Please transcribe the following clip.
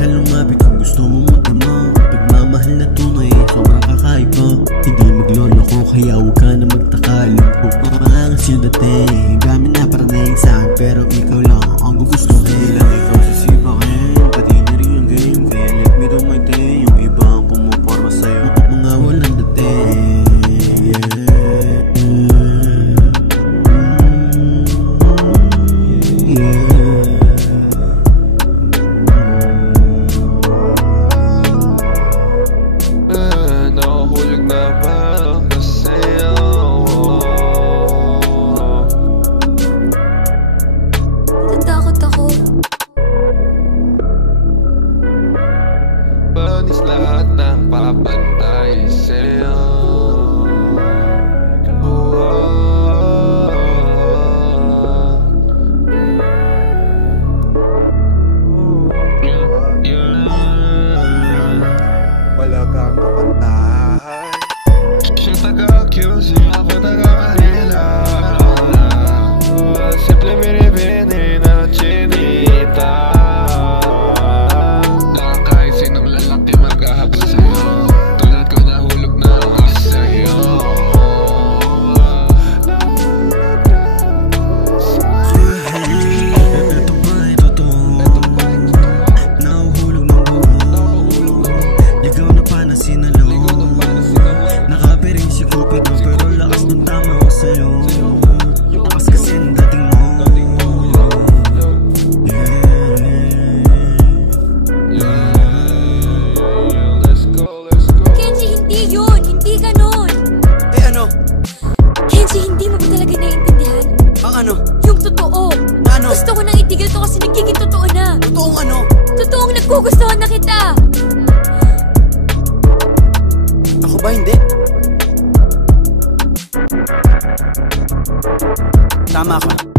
Lumapit kung gusto mo magdama. Pagmamahal na tunay, sobrang kakaiba. Hindi magloloko, kaya huwag ka na magtaka. Alam ko maangas yung dating. Gamit na parating sa'kin, pero ikaw lang ang gugustuhin. Lang ikaw sisipakin, pati na rin yung game. Kaya let me do my thing. Yung iba ang pumuporma sa'yo, mga walang dating. Panis lahat ng papantay sa'yo. Wala kang kapantahan. Siya taga-accuse, ako taga-Manila. Simple miribini na chinita. Nakapiring si Cupido, pero lakas ng tama ko sa'yo. Lakas kasi ang dating mo. Let's go. Kenji, hindi yun. Hindi ganon. Eh ano? Kenji, hindi mo ba talaga naiintindihan? Ang ano? Yung totoo. Na ano? Gusto ko nang itigil to kasi nagiging totoo na. Totoong ano? Totoong nagkugustuhan na kita. Ako ba hindi? Tama ka.